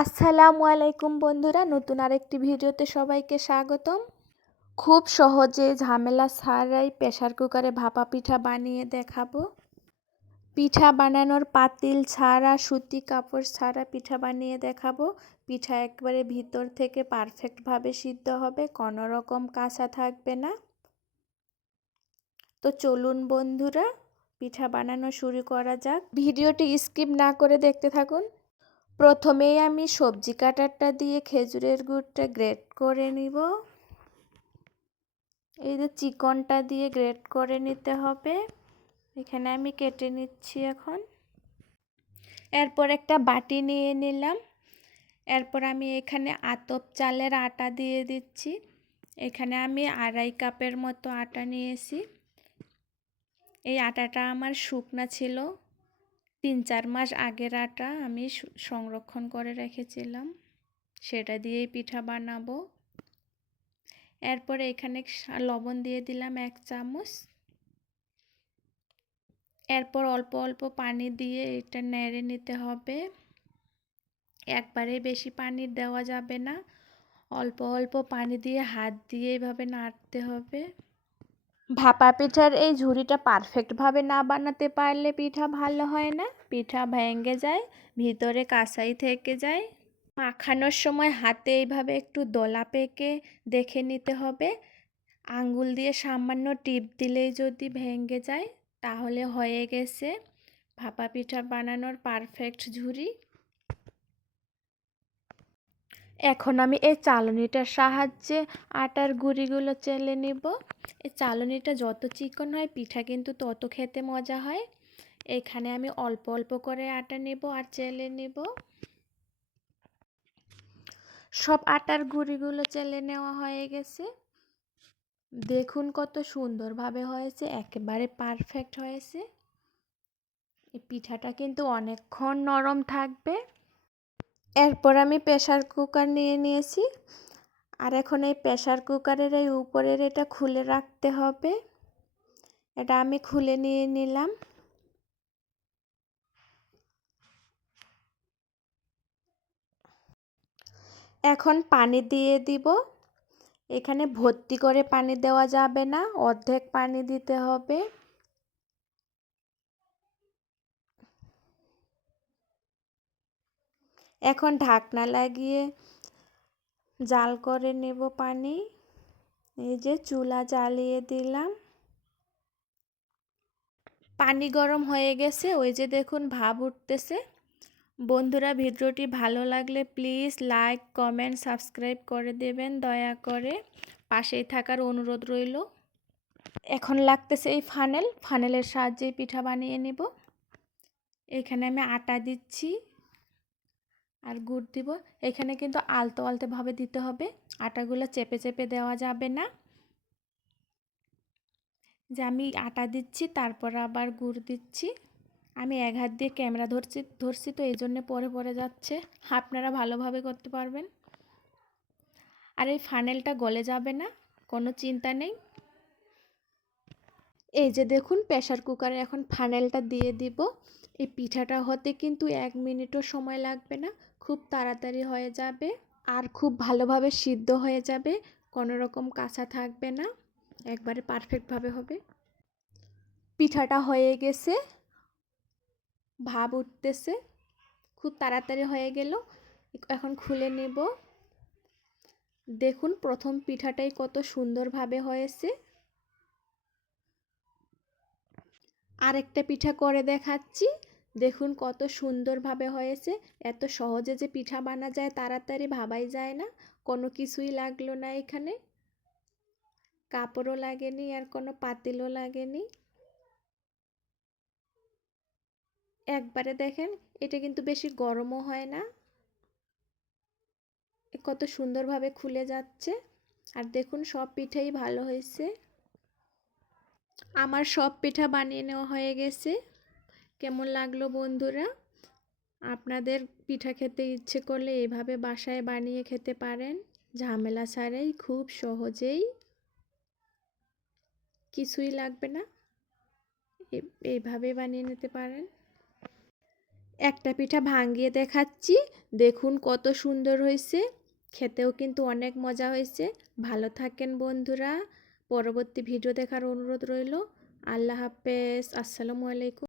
আসসালামু আলাইকুম বন্ধুরা, নতুন আরেকটি ভিডিওতে সবাইকে স্বাগতম। খুব সহজে ঝামেলা ছাড়াই প্রেশার কুকারে ভাপা পিঠা বানিয়ে দেখাবো। পিঠা বানানোর পাতিল ছাড়া, সুতি কাপড় ছাড়া পিঠা বানিয়ে দেখাবো। পিঠা একবারে ভিতর থেকে পারফেক্টভাবে সিদ্ধ হবে, কোনো রকম কাঁচা থাকবে না। তো চলুন বন্ধুরা, পিঠা বানানো শুরু করা যাক। ভিডিওটি স্কিপ না করে দেখতে থাকুন। প্রথমেই আমি সবজি কাটারটা দিয়ে খেজুরের গুড়টা গ্রেট করে নিব। এই যে চিকনটা দিয়ে গ্রেট করে নিতে হবে। এখানে আমি কেটে নিচ্ছি এখন। এরপর একটা বাটি নিয়ে নিলাম। এরপর আমি এখানে আতপ চালের আটা দিয়ে দিচ্ছি। এখানে আমি আড়াই কাপের মতো আটা নিয়েছি। এই আটাটা আমার শুকনা ছিল। তিন চার মাস আগের আটা আমি সংরক্ষণ করে রেখেছিলাম। সেটা দিয়েই পিঠা বানাবো। এরপরে এখানে লবণ দিয়ে দিলাম এক চামচ। এরপর অল্প অল্প পানি দিয়ে এটা নেড়ে নিতে হবে। একবারে বেশি পানি দেওয়া যাবে না। অল্প অল্প পানি দিয়ে হাত দিয়ে এভাবে নাড়তে হবে। ভাপা পিঠার এই ঝুড়িটা পারফেক্টভাবে না বানাতে পারলে পিঠা ভালো হয় না। পিঠা ভেঙে যায়, ভিতরে কাঁসাই থেকে যায়। মাখানোর সময় হাতে এইভাবে একটু দোলা পেকে দেখে নিতে হবে। আঙ্গুল দিয়ে সামান্য টিপ দিলেই যদি ভেঙে যায়, তাহলে হয়ে গেছে। ভাপা পিঠা বানানোর পারফেক্ট ঝুড়ি। এখন আমি এই চালনিটার সাহায্যে আটার গুঁড়িগুলো চেলে নিব। এই চালনিটা যত চিকন হয়, পিঠা কিন্তু তত খেতে মজা হয়। এখানে আমি অল্প অল্প করে আটা নেব আর চেলে নেব। সব আটার গুঁড়িগুলো চেলে নেওয়া হয়ে গেছে। দেখুন কত সুন্দরভাবে হয়েছে, একেবারে পারফেক্ট হয়েছে। এই পিঠাটা কিন্তু অনেকক্ষণ নরম থাকবে। এরপর আমি প্রেশার কুকার নিয়ে নিয়েছি। আর এখন এই প্রেশার কুকারের এই উপরের এটা খুলে রাখতে হবে। এটা আমি খুলে নিয়ে নিলাম। এখন পানি দিয়ে দিব। এখানে ভর্তি করে পানি দেওয়া যাবে না, অর্ধেক পানি দিতে হবে। এখন ঢাকনা লাগিয়ে জাল করে নেব পানি। এই যে চুলা জ্বালিয়ে দিলাম। পানি গরম হয়ে গেছে, ওই যে দেখুন ভাব উঠতেছে। বন্ধুরা, ভিডিওটি ভালো লাগলে প্লিজ লাইক, কমেন্ট, সাবস্ক্রাইব করে দেবেন, দয়া করে। পাশেই থাকার অনুরোধ রইল। এখন লাগতেছে এই ফানেল। ফানেলের সাহায্যে পিঠা বানিয়ে নেব। এখানে আমি আটা দিচ্ছি। আর গুড় দিব। এখানে কিন্তু আলতো আলতোভাবে দিতে হবে। আটাগুলো চেপে চেপে দেওয়া যাবে না। যে আমি আটা দিচ্ছি, তারপর আবার গুড় দিচ্ছি। আমি এক হাত দিয়ে ক্যামেরা ধরছি ধরছি তো এই জন্যে পরে পরে যাচ্ছে। আপনারা ভালোভাবে করতে পারবেন। আর এই ফানেলটা গলে যাবে না, কোনো চিন্তা নেই। এই যে দেখুন প্রেশার কুকারে এখন ফানেলটা দিয়ে দিব। এই পিঠাটা হতে কিন্তু এক মিনিটও সময় লাগবে না, খুব তাড়াতাড়ি হয়ে যাবে আর খুব ভালোভাবে সিদ্ধ হয়ে যাবে, কোনো রকম কাঁচা থাকবে না, একবারে পারফেক্টভাবে হবে। পিঠাটা হয়ে গেছে, ভাব উঠতেছে, খুব তাড়াতাড়ি হয়ে গেল, এখন খুলে নেব। দেখুন প্রথম পিঠাটাই কত সুন্দরভাবে হয়েছে। আরেকটা পিঠা করে দেখাচ্ছি। দেখুন কত সুন্দরভাবে হয়েছে। এত সহজে যে পিঠা বানা যায় তাড়াতাড়ি ভাবাই যায় না। কোনো কিছুই লাগল না এখানে। কাপড়ও লাগেনি আর কোনো পাতিলও লাগেনি। একবারে দেখেন, এটা কিন্তু বেশি গরমও হয় না। কত সুন্দরভাবে খুলে যাচ্ছে। আর দেখুন সব পিঠাই ভালো হয়েছে। আমার সব পিঠা বানিয়ে নেওয়া হয়ে গেছে। কেমন লাগল বন্ধুরা? আপনাদের পিঠা খেতে ইচ্ছে করলে এভাবে বাসায় বানিয়ে খেতে পারেন। ঝামেলা ছাড়াই খুব সহজেই। কিছুই লাগবে না। এইভাবে বানিয়ে নিতে পারেন। একটা পিঠা ভাঙ্গিয়ে দেখাচ্ছি। দেখুন কত সুন্দর হয়েছে। খেতেও কিন্তু অনেক মজা হয়েছে। ভালো থাকেন বন্ধুরা। পরবর্তী ভিডিও দেখার অনুরোধ রইল। আল্লাহ হাফেজ। আসসালামু আলাইকুম।